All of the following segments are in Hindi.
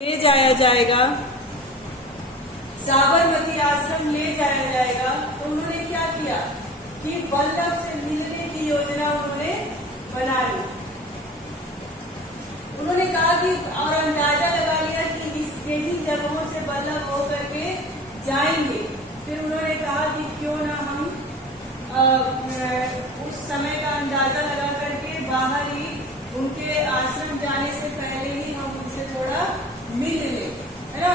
ले जाया जाएगा, साबरमती आश्रम ले जाया जाएगा। तो उन्होंने क्या किया कि वल्लभ से मिलने की योजना उन्होंने बना ली। उन्होंने कहा कि और अंदाजा लगा लिया कि इस किन जगहों से वल्लभ होकर के जाएंगे। फिर उन्होंने कहा कि क्यों ना हम उस समय का अंदाजा लगा करके बाहर ही उनके आश्रम जाने से पहले ही हम उनसे थोड़ा मिल ले, है ना।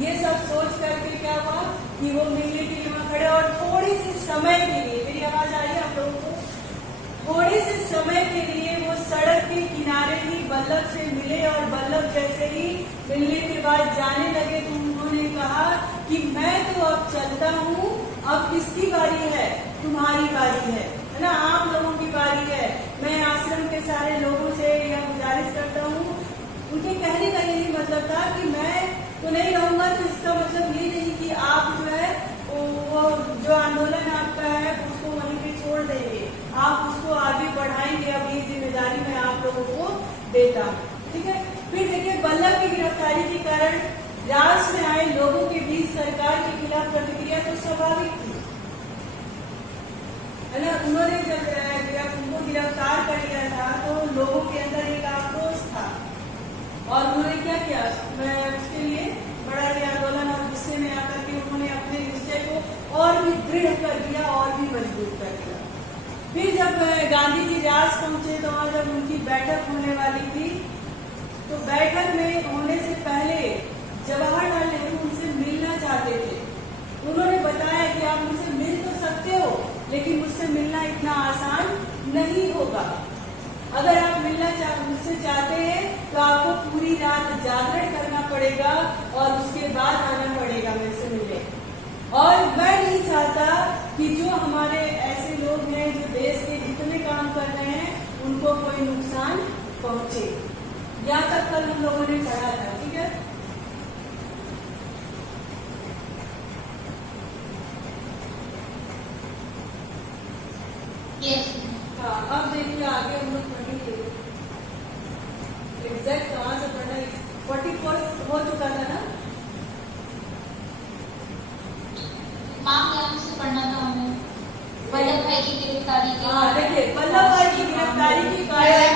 ये सब सोच करके क्या हुआ कि वो मिलने के लिए वहां खड़े और थोड़ी सी समय के लिए, मेरी आवाज आ रही है आप लोगों को, थोड़े से समय के लिए वो सड़क के किनारे ही वल्लभ से मिले। और वल्लभ जैसे ही मिलने के बाद जाने लगे तो उन्होंने कहा कि मैं तो अब चलता हूँ, अब किसकी बारी है? तुम्हारी बारी है ना, आप लोगों की बारी है। मैं आश्रम के सारे लोगों से यह गुजारिश करता हूँ। उनके कहने का यही मतलब था कि मैं तो नहीं रहूंगा, तो इसका मतलब ये नहीं कि आप जो है वो जो आंदोलन आपका है उसको वहीं पे छोड़ देंगे, आप उसको आगे बढ़ाएंगे। अब ये जिम्मेदारी मैं आप लोगों को देता हूँ, ठीक है। फिर देखिए, वल्लभ की गिरफ्तारी के कारण राष्ट्र में आए लोगों के बीच सरकार के खिलाफ प्रतिक्रिया तो स्वाभाविक थी, है ना। उन्होंने जब उनको गिरफ्तार कर लिया था तो लोगों के अंदर एक आक्रोश था और उन्होंने क्या किया, उसके लिए बड़ा ही आंदोलन और गुस्से में आकर के उन्होंने अपने निश्चय को और भी दृढ़ कर दिया और भी मजबूत कर दिया। फिर जब गांधी जी राज पहुंचे तो वहां जब उनकी बैठक होने वाली थी तो बैठक में होने से पहले जवाहरलाल नेहरू उनसे मिलना चाहते थे। उन्होंने बताया कि आप मुझसे मिल तो सकते हो, लेकिन मुझसे मिलना इतना आसान नहीं होगा। अगर आप मुझसे चाहते हैं तो आपको पूरी रात जागरण करना पड़ेगा और उसके बाद आना पड़ेगा मुझसे मिलने। और मैं नहीं चाहता कि जो हमारे ऐसे लोग हैं जो देश के हित में काम कर रहे हैं उनको कोई नुकसान पहुंचे। यहाँ तक कल हम लोगों ने पढ़ा था, ठीक है। हाँ, अब देखिए आगे हम लोग पढ़ेंगे एग्जैक्ट कहाँ से पढ़ना है। 44 हो चुका था ना, यहाँ से पढ़ना था हमें वल्लभ भाई की गिरफ्तारी के। हाँ देखिए, वल्लभ भाई की गिरफ्तारी के कारण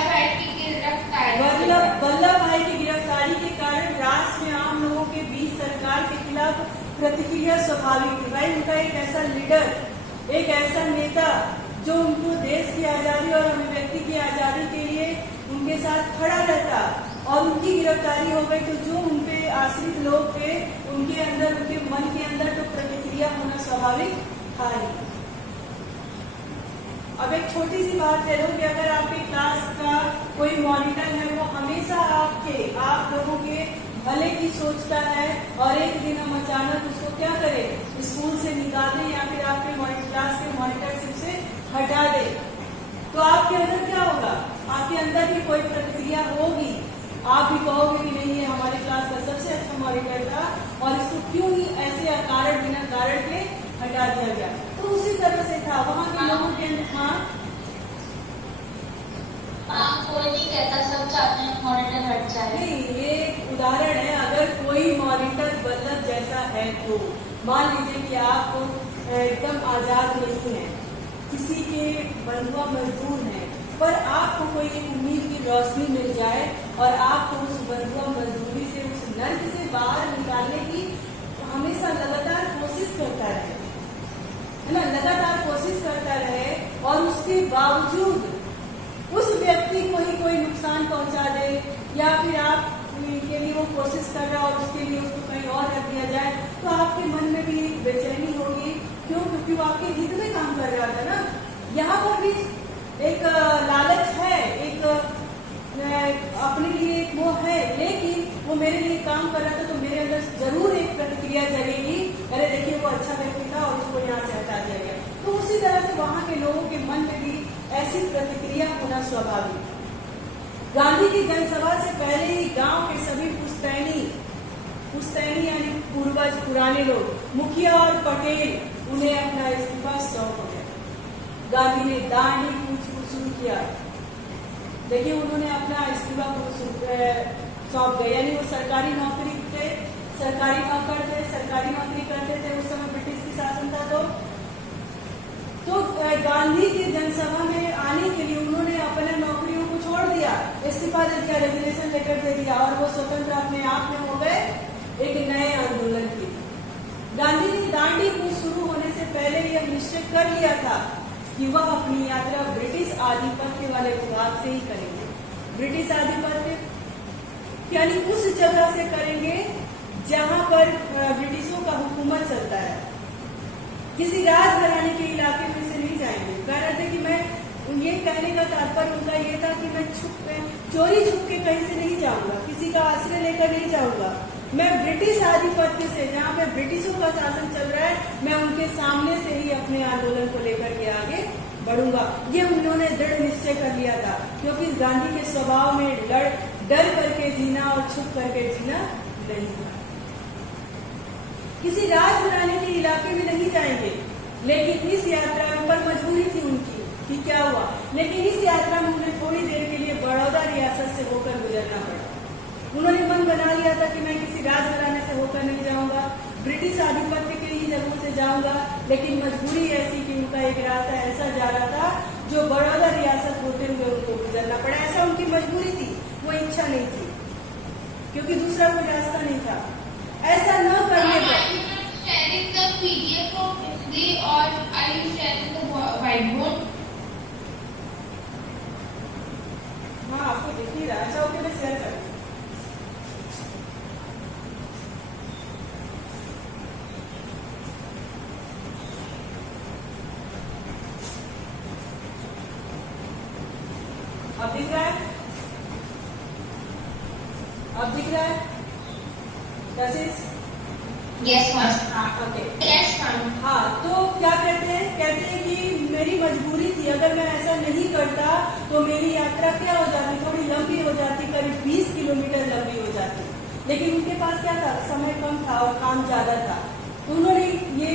वल्लभ भाई की गिरफ्तारी के कारण राष्ट्र में आम लोगों के बीच सरकार के खिलाफ प्रतिक्रिया स्वाभाविक थी। भाई उनका एक ऐसा लीडर, एक ऐसा नेता जो उनको देश की आजादी और अभिव्यक्ति की आजादी के लिए उनके साथ खड़ा रहता, और उनकी गिरफ्तारी हो गई तो जो उनके आश्रित लोग थे उनके अंदर, उनके मन के अंदर तो प्रतिक्रिया होना स्वाभाविक था ही। अब एक छोटी सी बात कह लो कि अगर आपके क्लास का कोई मॉनिटर है वो हमेशा आप लोगों के भले की सोचता है और एक दिन हम अचानक उसको क्या करें, स्कूल से निकाल दें या फिर आपके क्लास के मॉनिटरशिप से हटा दे, तो आपके अंदर क्या होगा? आपके अंदर भी कोई प्रतिक्रिया होगी। आप भी कहोगे कि नहीं, ये हमारे क्लास का सबसे अच्छा मॉनिटर था और इसको क्यों ही ऐसे अकारण बिना कारण के हटा दिया गया। तो उसी तरह से था वहाँ के लोगों के अंदर। हाँ, कोई नहीं कहता, सब चाहते हैं मॉनिटर हट जाए। नहीं, ये एक उदाहरण है। अगर कोई मॉनिटर वल्लभ जैसा है तो मान लीजिए कि आप एकदम आजाद नहीं है, किसी के बंधुआ मजदूर है, पर आपको कोई एक उम्मीद की रोशनी मिल जाए और आपको उस बंधुआ मजदूरी से, उस नर्क से बाहर निकालने की हमेशा लगातार कोशिश करता रहे, है ना, लगातार कोशिश करता रहे और उसके बावजूद उस व्यक्ति को ही कोई नुकसान पहुंचा दे या फिर आप के लिए वो कोशिश कर रहा और उसके लिए उसको कहीं और रख दिया जाए, तो आपके मन में भी बेचैनी होगी। क्यों? क्योंकि वो आपके हित में काम कर रहा था ना। यहाँ पर भी एक लालच है, एक अपने लिए एक मोह है, लेकिन वो मेरे लिए काम कर रहा था तो मेरे अंदर जरूर एक प्रतिक्रिया जगेगी, अरे देखिए वो अच्छा व्यक्ति था और उसको यहाँ से हटा दिया गया। तो उसी तरह से वहाँ के लोगों के मन में भी ऐसी प्रतिक्रिया होना स्वाभाविक। गांधी की जनसभा से पहले ही गांव के सभी पुश्तैनी यानी पूर्वज, पुराने लोग, मुखिया और पटेल उन्हें अपना इस्तीफा सौंप गया। गांधी ने दांडी कूच को शुरू किया। देखिए, उन्होंने अपना इस्तीफा सौंप गया, यानी वो सरकारी नौकरी सरकारी नौकरी करते थे, उस समय ब्रिटिश की शासन था। तो गांधी की जनसभा में आने के लिए उन्होंने अपने नौकरियों को छोड़ दिया, इस्तीफा दे दिया, रेजिग्नेशन लेटर दे दिया और वो स्वतंत्र अपने आप में हो गए एक नए आंदोलन की। गांधी ने दांडी कूच शुरू होने से पहले यह निश्चय कर लिया था कि वह अपनी यात्रा ब्रिटिश आधिपत्य वाले विभाग से ही करेंगे। ब्रिटिश आधिपत्य यानी उस जगह से करेंगे जहां पर ब्रिटिशों का हुकूमत चलता है। किसी राज घराने के इलाके में से नहीं जाएंगे। कह रहे थे कि मैं ये कहने का तात्पर्य उनका ये था कि मैं चोरी छुप के कहीं से नहीं जाऊंगा, किसी का आश्रय लेकर नहीं जाऊंगा। मैं ब्रिटिश आधिपत्य से, जहाँ पे ब्रिटिशों का शासन चल रहा है, मैं उनके सामने से ही अपने आंदोलन को लेकर के आगे बढ़ूंगा। ये उन्होंने दृढ़ निश्चय कर लिया था, क्योंकि गांधी के स्वभाव में डर करके जीना और छुप करके जीना नहीं था। किसी राजघराने के इलाके में नहीं जाएंगे, लेकिन इस यात्रा में पर मजबूरी थी उनकी कि क्या हुआ, लेकिन इस यात्रा में उन्हें थोड़ी देर के लिए बड़ौदा रियासत से होकर गुजरना पड़ा। उन्होंने मन बना लिया था कि मैं किसी राजघराने से होकर नहीं जाऊंगा, ब्रिटिश आधिपत्य के ही जगहों से जाऊंगा, लेकिन मजबूरी ऐसी कि उनका एक रास्ता ऐसा जा रहा था जो बड़ौदा रियासत होते हुए उनको गुजरना पड़ा। ऐसा उनकी मजबूरी थी, वो इच्छा नहीं थी, क्योंकि दूसरा कोई रास्ता नहीं था। ऐसा न करने पर हाँ, आपको दिख ही रहा है। अच्छा, ओके, मैं शेयर करूँ। अब दिख रहा है? अब दिख रहा है? Yes, ma'am. Okay. Yes, ma'am. हाँ, तो क्या कहते हैं कि मेरी मजबूरी थी, अगर मैं ऐसा नहीं करता तो मेरी यात्रा क्या हो जाती, थोड़ी लंबी हो जाती, करीब 20 किलोमीटर लंबी हो जाती। लेकिन उनके पास क्या था, समय कम था और काम ज्यादा था। उन्होंने ये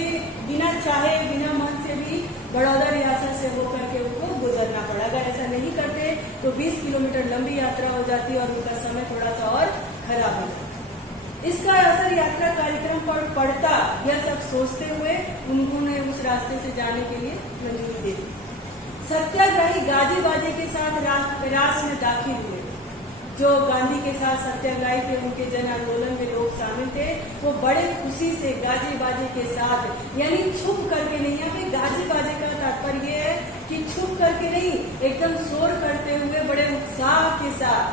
बिना चाहे, बिना मन से भी बड़ौदा रियासत से होकर के उनको गुजरना पड़ा। अगर ऐसा नहीं करते तो 20 किलोमीटर लंबी यात्रा हो जाती और उनका समय थोड़ा सा और खराब हो जाता। इसका असर यात्रा कार्यक्रम पर पड़ता, यह सब सोचते हुए उन्होंने उस रास्ते से जाने के लिए मंजूरी दे दी। सत्याग्रही गाजे बाजे के साथ रास में दाखिल हुए। जो गांधी के साथ सत्याग्रही थे, उनके जन आंदोलन में लोग शामिल थे, वो बड़े खुशी से गाजे बाजे के साथ, यानी छुप करके नहीं। यहाँ पे गाजे बाजे का तात्पर्य ये है कि छुप करके नहीं, एकदम शोर करते हुए बड़े उत्साह के साथ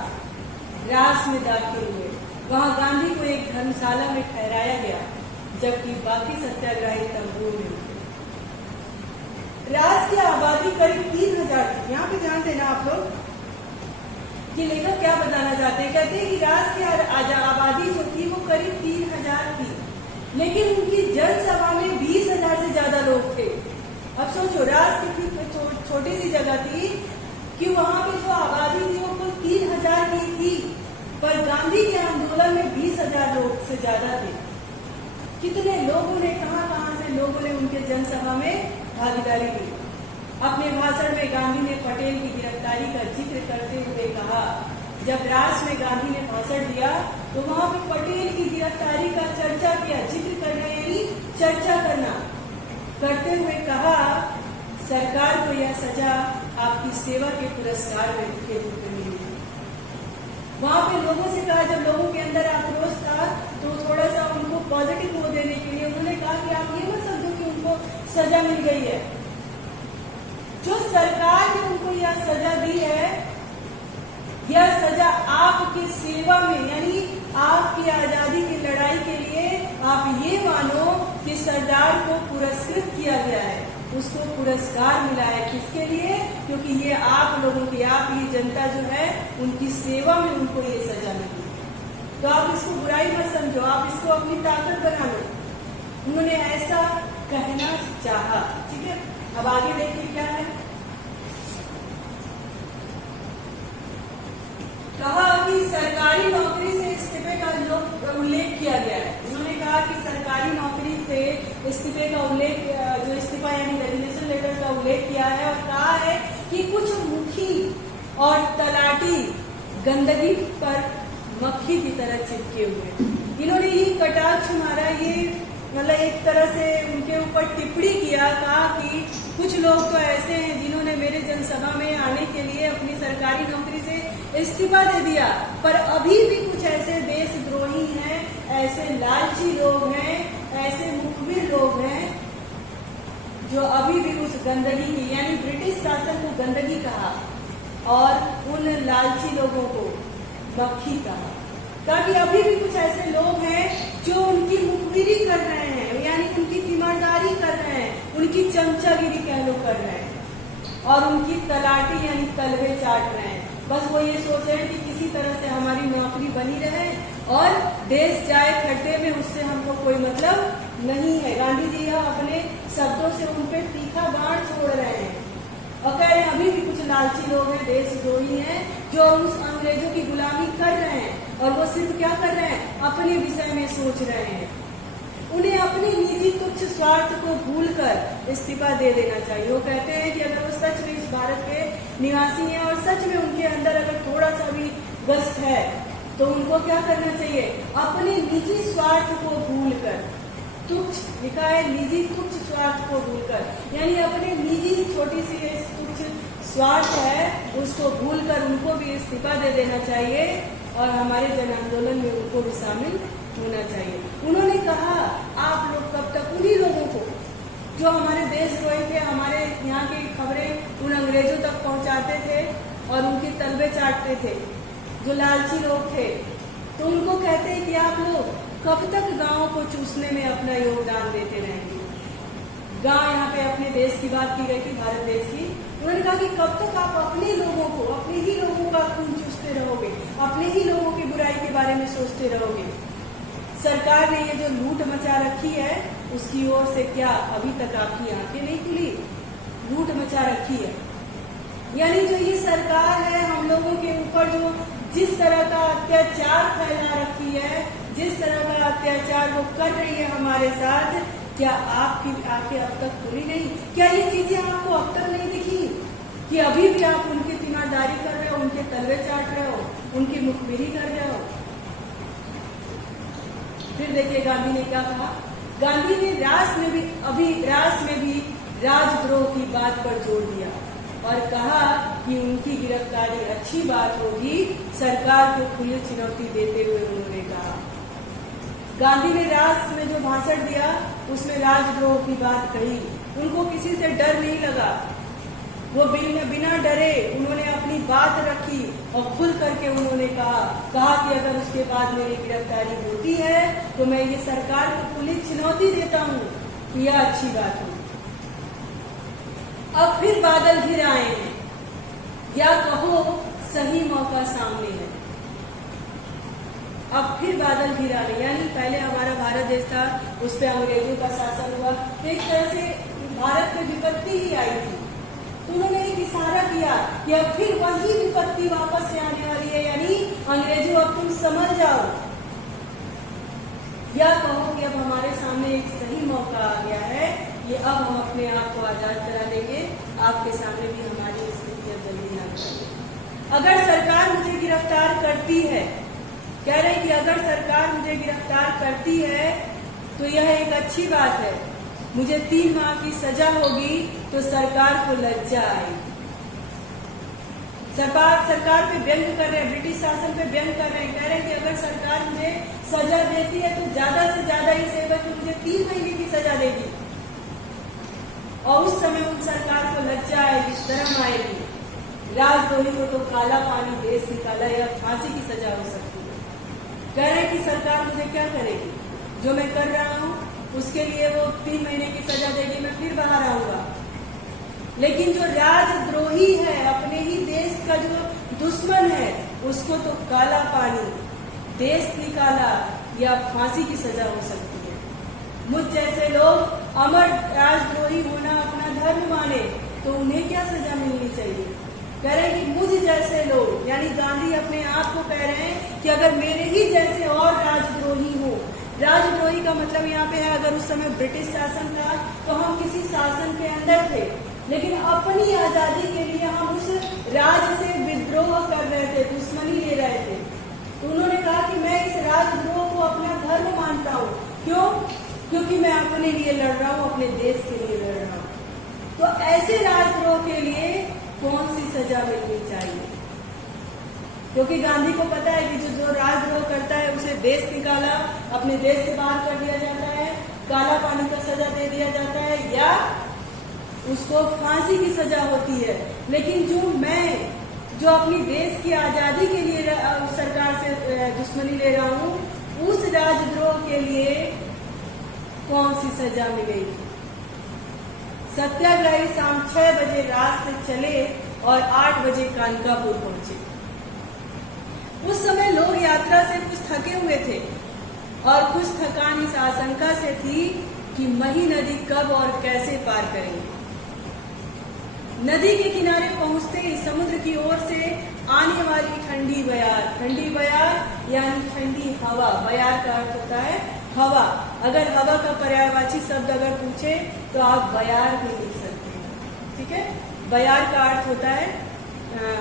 रास में दाखिल हुए। वहां गांधी को एक धर्मशाला में ठहराया गया, जबकि बाकी सत्याग्रही तंबुओं में थे। रास की आबादी करीब 3000 थी। यहाँ पे जानते ना आप लोग कि लेखक क्या बताना चाहते हैं। कहते हैं कि रास की आबादी जो थी वो करीब 3000 थी, लेकिन उनकी जनसभा में 20,000 से ज्यादा लोग थे। अब सोचो, रास की छोटी सी जगह थी कि वहां पे जो आबादी थी वो कुल 3000 की थी, पर गांधी के आंदोलन में 20,000 लोग से ज्यादा थे। कितने लोगों ने, कहां से लोगों ने उनके जनसभा में भागीदारी की। अपने भाषण में गांधी ने पटेल की गिरफ्तारी का जिक्र करते हुए कहा, जब रास में गांधी ने भाषण दिया तो वहां पे पटेल की गिरफ्तारी का चर्चा किया, जिक्र करना यानी चर्चा करना, करते हुए कहा, सरकार को यह सजा आपकी सेवा के पुरस्कार के रूप में मिली। वहां पे लोगों से कहा, जब लोगों के अंदर आक्रोश था तो थोड़ा सा उनको पॉजिटिव वो देने के लिए उन्होंने कहा कि आप ये मत समझो कि उनको सजा मिल गई है। जो सरकार ने उनको यह सजा दी है, यह सजा आपकी सेवा में, यानी आपकी आजादी की लड़ाई के लिए आप ये मानो कि सरदार को पुरस्कृत किया गया है, उसको पुरस्कार मिला है। किसके लिए? क्योंकि ये आप लोगों की, आप ये जनता जो है, उनकी सेवा में उनको ये सजा मिली। तो आप इसको बुराई मत समझो, आप इसको अपनी ताकत बना लो। उन्होंने ऐसा कहना चाहा। ठीक है, अब आगे देखिए क्या है। कहा कि सरकारी नौकरी से इस्तीफे का उल्लेख किया गया है। उन्होंने कहा कि सरकारी नौकरी से इस्तीफे का उल्लेख, जो इस्तीफा यानी रेजिग्नेशन लेटर का उल्लेख किया है, और कहा है कि कुछ मुखी और तलाटी गंदगी पर मक्खी की तरह चिपके हुए। इन्होंने ये कटाक्ष मारा, ये मतलब एक तरह से उनके ऊपर टिप्पणी किया, कहा कि कुछ लोग तो ऐसे हैं जिन्होंने मेरे जनसभा में आने के लिए अपनी सरकारी नौकरी से इस्तीफा दे दिया, पर अभी भी कुछ ऐसे देशद्रोही हैं, ऐसे लालची लोग हैं, ऐसे मुखबिर लोग हैं जो अभी भी उस गंदगी की, यानी ब्रिटिश शासन को गंदगी कहा और उन लालची लोगों को मक्खी कहा। ताकि अभी भी कुछ ऐसे लोग हैं जो उनकी मुखबिरी कर रहे हैं, यानी उनकी तीमारदारी कर रहे हैं, उनकी चमचागिरी कह लो कर रहे हैं और उनकी तलाटी यानी तलवे चाट रहे हैं। बस वो ये सोच रहे हैं कि किसी तरह से हमारी नौकरी बनी रहे और देश जाए खड्डे में, उससे हमको कोई मतलब नहीं है। गांधी जी यह अपने शब्दों से उन पे तीखा बाण छोड़ रहे हैं और कह रहे हैं अभी भी कुछ लालची लोग हैं, देशद्रोही हैं, जो उस अंग्रेजों की गुलामी कर रहे हैं और वो सिर्फ क्या कर रहे हैं, अपने विषय में सोच रहे हैं। उन्हें अपने निजी तुच्छ स्वार्थ को भूलकर इस्तीफा दे देना चाहिए। वो कहते हैं कि अगर वो सच में इस भारत के निवासी हैं और सच में उनके अंदर अगर थोड़ा सा भी गश्त है तो उनको क्या करना चाहिए, अपने निजी स्वार्थ को भूलकर, तुच्छ लिखा है, निजी तुच्छ स्वार्थ को भूलकर, यानी अपने निजी छोटी सी तुच्छ स्वार्थ है उसको भूलकर उनको भी इस्तीफा दे देना चाहिए और हमारे जन आंदोलन में उनको भी शामिल होना चाहिए। उन्होंने कहा आप लोग कब तक उन्हीं लोगों को जो हमारे देशद्रोही थे, हमारे यहाँ की खबरें उन अंग्रेजों तक पहुँचाते थे और उनके तलबे चाटते थे, जो लालची लोग थे, तो उनको कहते हैं कि आप लोग कब तक गाँव को चूसने में अपना योगदान देते रहेंगे। गाँव यहाँ पे अपने देश की बात की गई थी, भारत देश की। उन्होंने कहा कि कब तक आप अपने लोगों को, अपने ही लोगों का खून चूसते रहोगे, अपने ही लोगों की बुराई के बारे में सोचते रहोगे। सरकार ने ये जो लूट मचा रखी है उसकी ओर से क्या अभी तक आपकी आंखें नहीं खुली? लूट मचा रखी है, यानी जो ये सरकार है हम लोगों के ऊपर जो जिस तरह का अत्याचार फैला रखी है, जिस तरह का अत्याचार वो कर रही है हमारे साथ, क्या आपकी आंखें अब तक खुली नहीं? क्या ये चीजें आपको अब तक नहीं दिखी कि अभी भी आप उनकी तीमारदारी कर रहे हो, उनके तलवे चाट रहे हो, उनकी मुखबिरी कर रहे हो? फिर देखिए गांधी ने क्या कहा। गांधी ने रास में भी राजद्रोह की बात पर जोर दिया और कहा कि उनकी गिरफ्तारी अच्छी बात होगी। सरकार को खुली चुनौती देते हुए उन्होंने कहा, गांधी ने रास में जो भाषण दिया उसमें राजद्रोह की बात कही। उनको किसी से डर नहीं लगा, वो बिना डरे उन्होंने अपनी बात रखी और खुल करके उन्होंने कहा कि अगर उसके बाद मेरी गिरफ्तारी होती है तो मैं ये सरकार को खुली चुनौती देता हूँ कि यह अच्छी बात हो। अब फिर बादल घिर आए हैं, या कहो सही मौका सामने है। अब फिर बादल घिर आ रहे, यानी पहले हमारा भारत देश था, उस पर अंग्रेजों का शासन हुआ, एक तरह से भारत में विपत्ति ही आई थी। तो उन्होंने एक इशारा किया कि अब फिर वही विपत्ति वापस से आने वाली है, यानी अंग्रेजों अब तुम समझ जाओ, या कहो कि अब हमारे सामने एक सही मौका आ गया है, ये अब हम अपने आप को आजाद करा लेंगे, आपके सामने भी हमारी स्थिति अब जल्दी आ जाएगी। अगर सरकार मुझे गिरफ्तार करती है, कह रहे कि अगर सरकार मुझे गिरफ्तार करती है तो यह एक अच्छी बात है, मुझे 3 माह की सजा होगी तो सरकार को लज्जा आएगी। सरकार पे व्यंग कर रहे हैं, ब्रिटिश शासन पे व्यंग कर रहे हैं, कह रहे हैं कि अगर सरकार मुझे सजा देती है तो ज्यादा से ज्यादा ही सेवा तो मुझे 3 महीने की सजा देगी और उस समय उन सरकार को लज्जा आएगी, शर्म आएगी। राजद्रोही को तो काला पानी देश निकाला या फांसी की सजा हो सकती है। कह रहे हैं कि सरकार मुझे क्या करेगी, जो मैं कर रहा हूँ उसके लिए वो 3 महीने की सजा देगी, मैं फिर बाहर आऊंगा। लेकिन जो राजद्रोही है, अपने ही देश का जो दुश्मन है, उसको तो काला पानी, देश निकाला या फांसी की सजा हो सकती है। मुझ जैसे लोग अमर राजद्रोही होना अपना धर्म माने तो उन्हें क्या सजा मिलनी चाहिए? कह रहे हैं कि मुझ जैसे लोग, यानी गांधी अपने आप को कह रहे हैं कि अगर मेरे ही जैसे और राजद्रोही हो, राजद्रोही का मतलब यहाँ पे है अगर उस समय ब्रिटिश शासन था तो हम किसी शासन के अंदर थे, लेकिन अपनी आजादी के लिए हम उस राज से विद्रोह कर रहे थे, दुश्मनी ले रहे थे। तो उन्होंने कहा कि मैं इस राजद्रोह को अपना धर्म क्योंकि मैं अपने लिए लड़ रहा हूँ, अपने देश के लिए लड़ रहा हूँ। तो ऐसे राजद्रोह के लिए कौन सी सजा मिलनी चाहिए? क्योंकि गांधी को पता है कि जो राजद्रोह करता है उसे देश निकाला, अपने देश से बाहर कर दिया जाता है, काला पानी का सजा दे दिया जाता है, या उसको फांसी की सजा होती है। लेकिन जो अपनी देश की आजादी के लिए सरकार से दुश्मनी ले रहा हूँ, उस राजद्रोह के लिए कौन सी सजा मिलेगी? सत्याग्रही शाम 6 बजे रात से चले और 8 बजे कानकापुर पहुंचे। उस समय लोग यात्रा से कुछ थके हुए थे और कुछ थकान इस आशंका से थी कि मही नदी कब और कैसे पार करेंगे। नदी के किनारे पहुंचते ही समुद्र की ओर से आने वाली ठंडी बयार यानी ठंडी हवा, बयार का अर्थ होता है हवा। अगर हवा का पर्यायवाची शब्द अगर पूछे तो आप बयार भी लिख सकते हैं, ठीक है। बयार का अर्थ होता है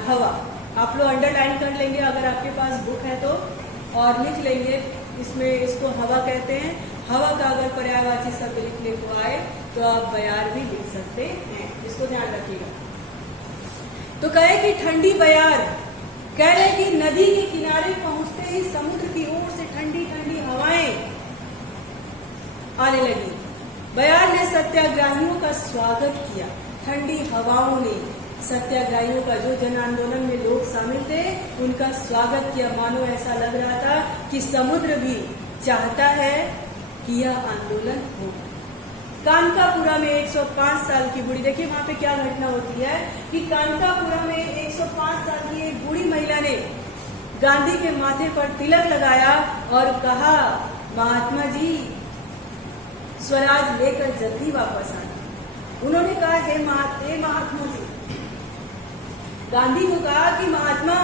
हवा। आप लोग अंडरलाइन कर लेंगे अगर आपके पास बुक है तो, और लिख लेंगे इसमें, इसको हवा कहते हैं। हवा का अगर पर्यायवाची शब्द लिखने को आए तो आप बयार भी लिख सकते हैं, इसको ध्यान रखिएगा। तो कहे कि ठंडी बयार, कह रहे कि नदी के किनारे पहुंचते ही समुद्र की ओर से ठंडी ठंडी हवाएं आने लगी। बयार ने सत्याग्रहियों का स्वागत किया। ठंडी हवाओं ने सत्याग्रहियों का, जो जन आंदोलन में लोग शामिल थे, उनका स्वागत किया। मानो ऐसा लग रहा था कि समुद्र भी चाहता है कि यह आंदोलन हो। कानकापुरा में 105 साल की बूढ़ी, देखिए वहां पे क्या घटना होती है कि कानकापुरा में 105 साल की एक बूढ़ी महिला ने गांधी के माथे पर तिलक लगाया और कहा, महात्मा जी स्वराज लेकर जल्दी वापस आना। उन्होंने कहा, हे महात्मा जी, गांधी को कहा कि महात्मा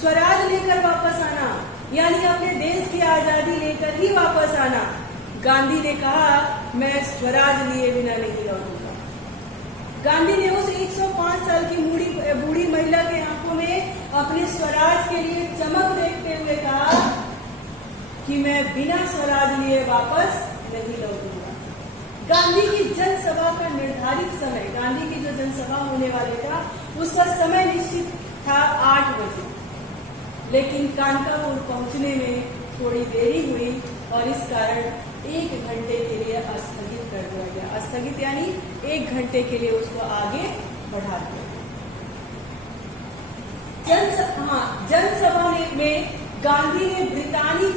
स्वराज लेकर वापस आना, यानी अपने देश की आजादी लेकर ही वापस आना। गांधी ने कहा, मैं स्वराज लिए बिना नहीं लौटूंगा। गांधी ने उस 105 साल की बूढ़ी महिला के आंखों में अपने स्वराज के लिए चमक देखते हुए कहा कि मैं बिना स्वराज लिए वापस नहीं लौटूंगा। गांधी की जनसभा का निर्धारित समय, गांधी की जो जनसभा होने वाली था उसका समय निश्चित था 8 बजे, लेकिन कानकापुर पहुंचने में थोड़ी देरी हुई और इस कारण 1 घंटे के लिए स्थगित कर दिया गया। स्थगित यानी 1 घंटे के लिए उसको आगे बढ़ा दिया। जनसभा में गांधी ने ब्रितानी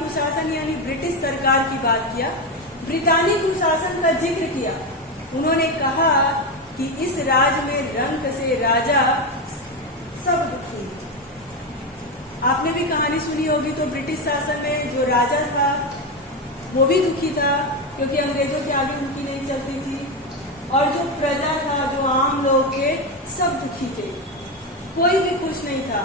कुशासन यानी ब्रिटिश सरकार की बात किया, ब्रितानी कुशासन का जिक्र किया। उन्होंने कहा कि इस राज में रंक से राजा सब दुखी। आपने भी कहानी सुनी होगी, तो ब्रिटिश शासन में जो राजा था वो भी दुखी था क्योंकि अंग्रेजों के आगे उनकी नहीं चलती थी, और जो प्रजा था, जो आम लोग थे, सब दुखी थे, कोई भी खुश नहीं था।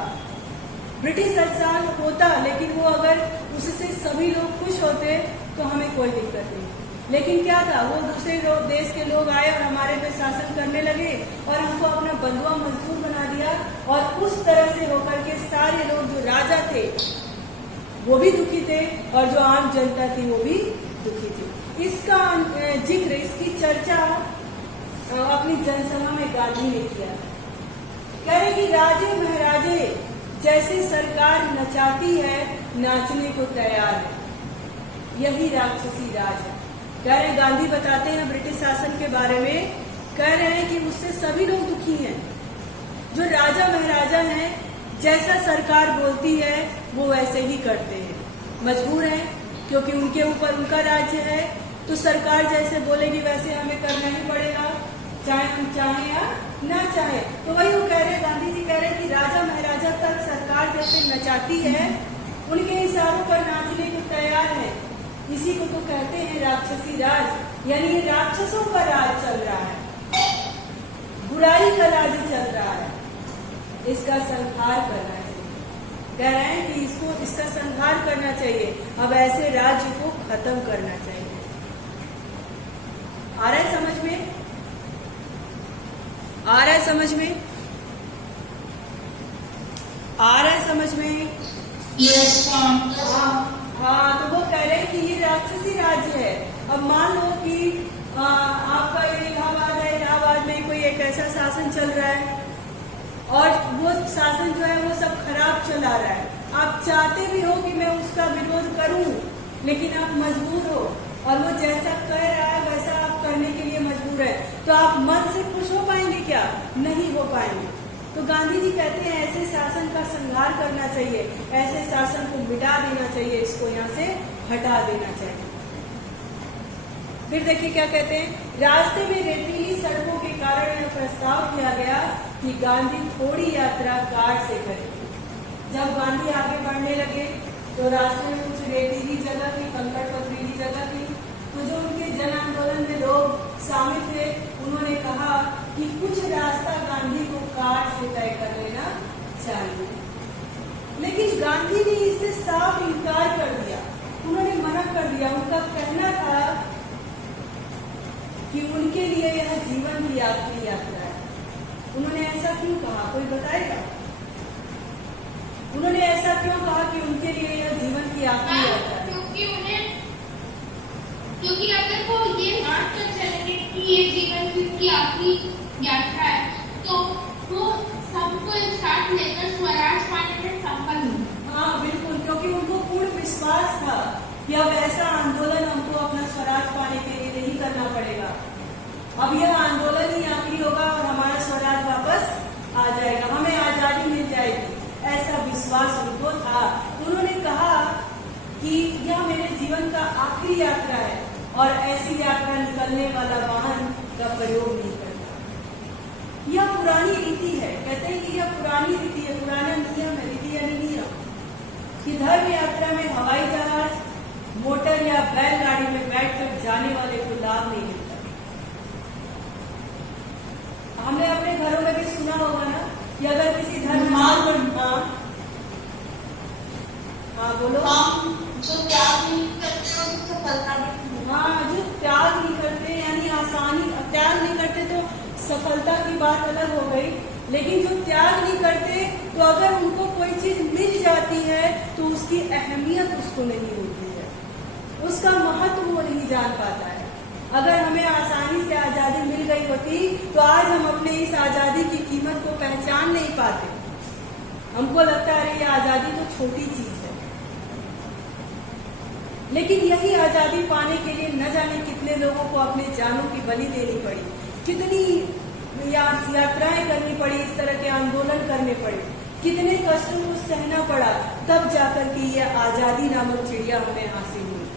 ब्रिटिश शासन होता, लेकिन वो अगर उससे सभी लोग खुश होते तो हमें कोई दिक्कत नहीं। लेकिन क्या था, वो दूसरे देश के लोग आए और हमारे पे शासन करने लगे और हमको अपना बंधुआ मजदूर बना दिया, और उस तरह से होकर के सारे लोग, जो राजा थे वो भी दुखी थे और जो आम जनता थी वो भी दुखी थी। इसका जिक्र, इसकी चर्चा अपनी जनसभा में गांधी ने किया। कह रहे कि राजे महाराजे जैसे सरकार नचाती है, नाचने को तैयार है, यही राक्षसी राज है। कह रहे हैं, गांधी बताते हैं ब्रिटिश शासन के बारे में, कह रहे हैं कि उससे सभी लोग दुखी हैं। जो राजा महाराजा हैं, जैसा सरकार बोलती है वो वैसे ही करते हैं, मजबूर हैं क्योंकि उनके ऊपर उनका राज्य है, तो सरकार जैसे बोलेगी वैसे हमें करना ही पड़ेगा, चाहे हम चाहें या ना चाहे। तो वही वो कह रहे हैं, गांधी जी कह रहे हैं कि राजा महाराजा तक सरकार जैसे नचाती है, उनके इशारों पर नाचने को तैयार है। इसी को तो कहते हैं राक्षसी राज, यानी ये राक्षसों का राज चल रहा है, बुराई का राज चल रहा है, इसका संहार करना चाहिए। कह रहे हैं कि इसका संहार करना चाहिए, अब ऐसे राज्य को खत्म करना चाहिए। आ रहा है समझ में? आ रहा है समझ में? आ रहा है समझ में? यस हाँ, तो वो कह रहे हैं कि ये राक्षसी राज्य है। अब मान लो कि आपका ये इलाहाबाद है, इलाहाबाद में कोई एक ऐसा शासन चल रहा है और वो शासन जो है वो सब खराब चला रहा है। आप चाहते भी हो कि मैं उसका विरोध करूं, लेकिन आप मजबूर हो और वो जैसा कह रहा है वैसा आप करने के लिए मजबूर है, तो आप मन से खुश हो पाएंगे क्या? नहीं हो पाएंगे। तो गांधी जी कहते हैं ऐसे शासन का संहार करना चाहिए, ऐसे शासन को मिटा देना चाहिए, इसको यहाँ से हटा देना चाहिए। फिर देखिए क्या कहते हैं, रास्ते में रेतीली सड़कों के कारण यह प्रस्ताव किया गया कि गांधी थोड़ी यात्रा कार से करें। जब गांधी आगे बढ़ने लगे तो रास्ते में कुछ रेतीली जगह थी, कंकड़ पथरीली जगह थी, तो जो उनके जन आंदोलन में लोग शामिल थे उन्होंने कहा कि कुछ रास्ता गांधी को कार से तय कर लेना चाहिए। लेकिन गांधी ने इससे साफ इनकार कर दिया, उन्होंने मना कर दिया। उनका कहना था कि उनके लिए यह जीवन की आखिरी यात्रा है। उन्होंने ऐसा क्यों कहा, कोई बताएगा? उन्होंने ऐसा क्यों कहा कि उनके लिए यह जीवन की आखिरी यात्रा है? क्योंकि अगर वो ये मान कर चलेंगे कि ये जीवन की आखिरी यात्रा है, तो वो सबको एक साथ लेकर स्वराज पाने में सफल हो। हाँ बिल्कुल, क्योंकि उनको पूर्ण विश्वास था कि अब ऐसा आंदोलन हमको अपना स्वराज पाने के लिए नहीं करना पड़ेगा। अब यह आंदोलन ही आखिरी होगा और हमारा स्वराज वापस आ जाएगा, हमें आजादी मिल जाएगी, ऐसा विश्वास उनको था। उन्होंने कहा कि यह मेरे जीवन का आखिरी यात्रा है और ऐसी यात्रा निकलने वाला वाहन का प्रयोग नहीं करता। यह पुरानी रीति है, कहते हैं कि यह पुरानी रीति है, पुराना नियम है, रीति यानी नियम, कि धर्म यात्रा में हवाई जहाज, मोटर या बैलगाड़ी में बैठकर जाने वाले को लाभ नहीं मिलता। हमने अपने घरों में भी सुना होगा ना कि अगर किसी धर्म बोलो, जो त्याग नहीं करते हो उसको सफलता नहीं। हाँ, जो त्याग नहीं करते यानी आसानी, त्याग नहीं करते तो सफलता की बात अलग हो गई, लेकिन जो त्याग नहीं करते तो अगर उनको कोई चीज मिल जाती है तो उसकी अहमियत उसको नहीं होती है, उसका महत्व वो नहीं जान पाता है। अगर हमें आसानी से आजादी मिल गई होती तो आज हम अपने इस आजादी की कीमत को पहचान नहीं पाते। हमको लगता है अरे ये आजादी तो छोटी चीज है, लेकिन यही आजादी पाने के लिए न जाने कितने लोगों को अपने जानों की बलि देनी पड़ी, कितनी यात्राएं करनी पड़ी, इस तरह के आंदोलन करने पड़े, कितने कष्टों को सहना पड़ा, तब जाकर के ये आजादी नामक चिड़िया हमें हासिल हुई।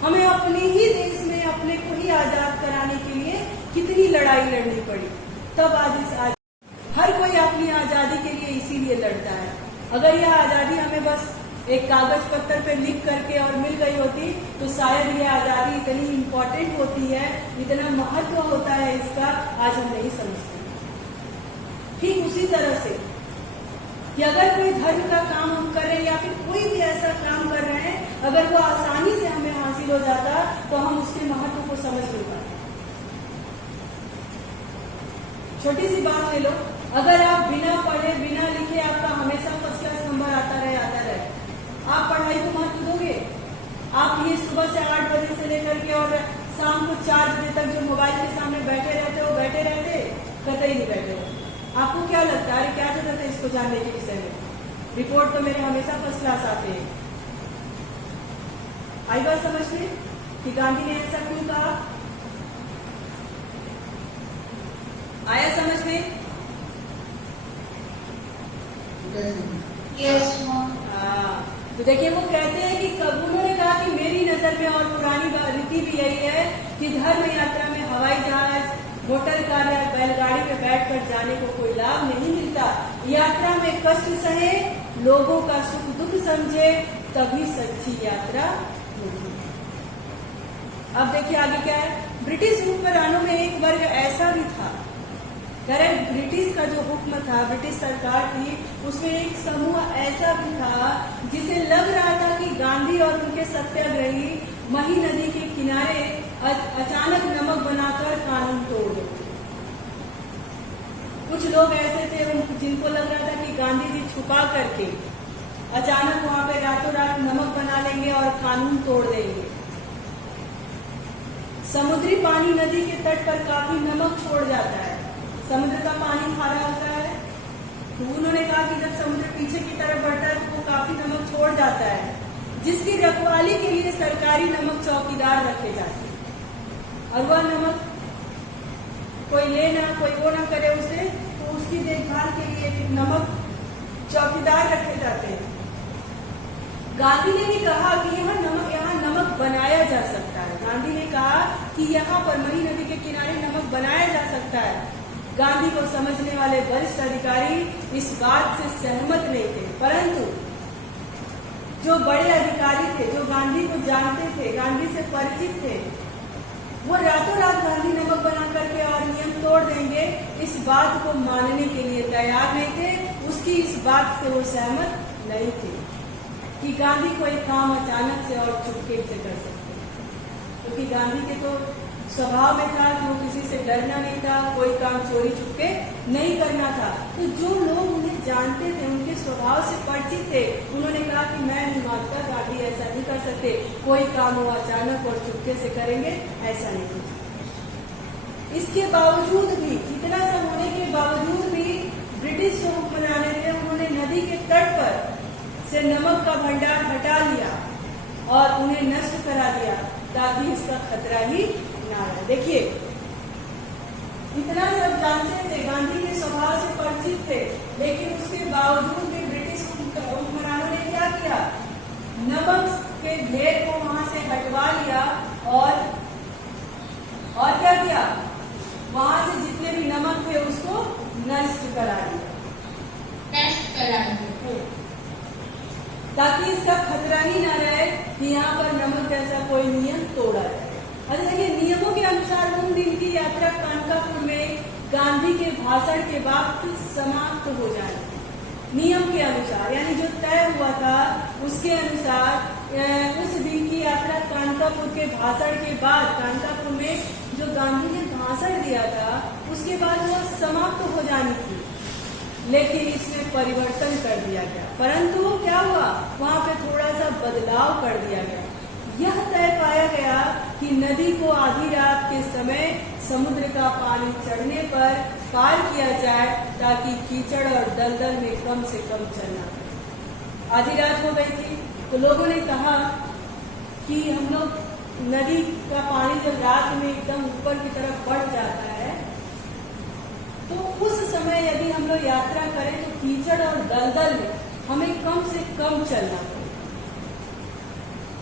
हमें अपने ही देश में अपने को ही आजाद कराने के लिए कितनी लड़ाई लड़नी पड़ी, तब आज हर कोई अपनी आजादी के लिए इसीलिए लड़ता है। अगर यह आजादी हमें बस एक कागज पत्थर पे लिख करके और मिल गई होती तो शायद ये आजादी इतनी इम्पोर्टेंट होती है, इतना महत्व होता है इसका, आज हम नहीं समझते। ठीक उसी तरह से कि अगर कोई धर्म का काम हम कर रहे हैं या फिर कोई भी ऐसा काम कर रहे हैं, अगर वो आसानी से हमें हासिल हो जाता तो हम उसके महत्व को समझ नहीं पाते। छोटी सी बात ले लो, अगर आप बिना पढ़े बिना लिखे आपका हमेशा फर्स्ट क्लास नंबर आता रहे, आप पढ़ाई को महत्व दोगे? आप ये सुबह से 8 बजे से लेकर के और शाम को 4 बजे तक जो मोबाइल के सामने बैठे रहते हो, बैठे रहते? कतई नहीं बैठे रहते। आपको क्या लगता है क्या जरूरत है इसको जानने के विषय में? रिपोर्ट तो मेरे हमेशा फर्स्ट क्लास आते हैं। आई बात समझ में कि गांधी ने ऐसा क्यों कहा? आया समझ में? तो देखिए वो कहते हैं कि उन्होंने कहा कि मेरी नजर में और पुरानी रीति भी यही है कि धर्म यात्रा में हवाई जहाज, मोटर कार या बैलगाड़ी में बैठकर जाने को कोई लाभ नहीं मिलता। यात्रा में कष्ट सहे, लोगों का सुख दुख समझे, तभी सच्ची यात्रा होगी। अब देखिए आगे क्या है। ब्रिटिश हुक्मरानों में एक वर्ग ऐसा भी था, ब्रिटिश का जो हुक्म था, ब्रिटिश सरकार थी, उसमें एक समूह ऐसा भी था जिसे लग रहा था कि गांधी और उनके सत्याग्रही मही नदी के किनारे अचानक नमक बनाकर कानून तोड़ देते। कुछ लोग ऐसे थे जिनको लग रहा था कि गांधी जी छुपा करके अचानक वहां पे रातों रात नमक बना लेंगे और कानून तोड़ देंगे। समुद्री पानी नदी के तट पर काफी नमक छोड़ जाता है। समुद्र का पानी खारा होता है, तो उन्होंने कहा कि जब समुद्र पीछे की तरफ बढ़ता है तो वो काफी नमक छोड़ जाता है, जिसकी रखवाली के लिए सरकारी नमक चौकीदार रखे जाते हैं। और वह नमक कोई ले ना, कोई वो ना करे उसे, तो उसकी देखभाल के लिए एक नमक चौकीदार रखे जाते हैं। गांधी ने भी कहा कि यहाँ नमक बनाया जा सकता है। गांधी ने कहा कि यहाँ पर मही नदी के किनारे नमक बनाया जा सकता है। गांधी को समझने वाले वरिष्ठ अधिकारी इस बात से सहमत नहीं थे, परंतु जो बड़े अधिकारी थे, जो गांधी को जानते थे, गांधी से परिचित थे, वो रातों रात गांधी नमक बना करके और नियम तोड़ देंगे, इस बात को मानने के लिए तैयार नहीं थे। उसकी इस बात से वो सहमत नहीं थे कि गांधी कोई काम अचानक से और चुपके से कर सकते, क्योंकि गांधी के तो स्वभाव में था कि वो किसी से डरना नहीं था, कोई काम चोरी छुपके नहीं करना था। तो जो लोग उन्हें जानते थे, उनके स्वभाव से परिचित थे, उन्होंने कहा कि मैं नहीं मानता, गांधी ऐसा नहीं कर सकते, कोई काम वो अचानक और चुपके से करेंगे, ऐसा नहीं कर सकते। इसके बावजूद भी, इतना सब होने के बावजूद भी ब्रिटिश जो हुक्मराने थे, उन्होंने नदी के तट पर से नमक का भंडार हटा लिया और उन्हें नष्ट करा दिया, ताकि इसका खतरा ही ना रहे। देखिए, इतना सब जानते थे, गांधी के स्वभाव से परिचित थे, लेकिन उसके बावजूद भी ब्रिटिश हुक्मरानों ने क्या किया, नमक के ढेर को वहां से हटवा लिया और क्या किया, वहां से जितने भी नमक थे उसको नष्ट करा दिया, ताकि इसका खतरा ही ना रहे कि यहाँ पर नमक जैसा कोई नियम तोड़ा जाए। अच्छा, देखिए, नियमों के अनुसार उन दिन की यात्रा कानकापुर में गांधी के भाषण के बाद समाप्त हो जाएगी। नियम के अनुसार, यानी जो तय हुआ था उसके अनुसार उस दिन की यात्रा कानकापुर के भाषण के बाद, कानकापुर में जो गांधी ने भाषण दिया था उसके बाद वो समाप्त हो जानी थी, लेकिन इसमें परिवर्तन कर दिया गया। परंतु क्या हुआ, वहां पे थोड़ा सा बदलाव कर दिया गया। यह तय पाया गया कि नदी को आधी रात के समय समुद्र का पानी चढ़ने पर पार किया जाए, ताकि कीचड़ और दलदल में कम से कम चलना पड़े। आधी रात हो गई थी, तो लोगों ने कहा कि हम लोग नदी का पानी जब रात में एकदम ऊपर की तरफ बढ़ जाता है, तो उस समय यदि हम लोग यात्रा करें तो कीचड़ और दलदल में हमें कम से कम चलना पड़ेगा,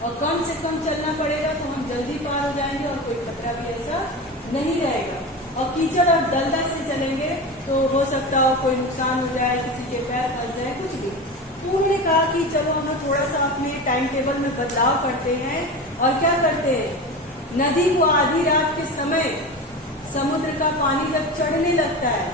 और कम से कम चलना पड़ेगा तो हम जल्दी पार हो जाएंगे और कोई खतरा भी ऐसा नहीं रहेगा। और कीचड़ और दलदल से चलेंगे तो हो सकता हो कोई नुकसान हो जाए, किसी के पैर फंस जाए, कुछ भी। तो उन्होंने कहा कि चलो हम लोग थोड़ा सा अपने टाइम टेबल में बदलाव करते हैं और क्या करते हैं, नदी को आधी रात के समय समुद्र का पानी जब चढ़ने लगता है,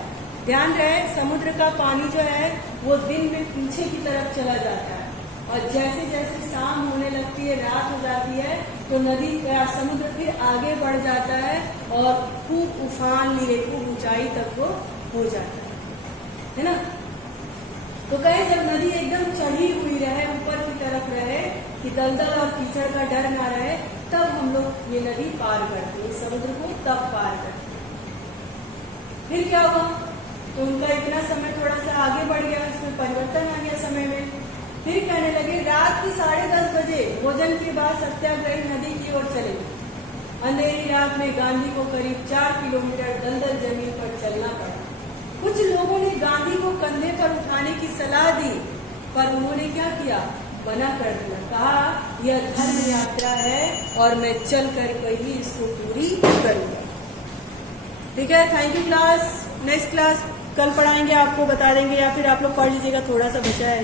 ध्यान रहे समुद्र का पानी जो है वो दिन में पीछे की तरफ चला जाता है, और जैसे जैसे शाम होने लगती है, रात हो जाती है, तो नदी का समुद्र फिर आगे बढ़ जाता है और खूब उफान लिए, खूब ऊंचाई तक वो हो जाता है ना। तो कहे जब नदी एकदम चढ़ी हुई रहे, ऊपर की तरफ रहे, कि दलदल और कीचड़ का डर ना रहे, तब हम लोग ये नदी पार करते हैं, समुद्र को तब पार करते हैं। फिर क्या हुआ, तो उनका इतना समय थोड़ा सा आगे बढ़ गया, इसमें परिवर्तन आ गया समय में। फिर कहने लगे रात की 10:30 बजे भोजन के बाद सत्याग्रही नदी की ओर चले। अंधेरी रात में गांधी को करीब 4 किलोमीटर दलदल जमीन पर चलना पड़ा। कुछ लोगों ने गांधी को कंधे पर उठाने की सलाह दी, पर उन्होंने क्या किया, मना कर दिया। कहा यह धर्म यात्रा है और मैं चल कर ही इसको पूरी करूंगा। ठीक है, thank you class. Next class कल पढ़ाएंगे, आपको बता देंगे, या फिर आप लोग पढ़ लीजिएगा, थोड़ा सा बचा है।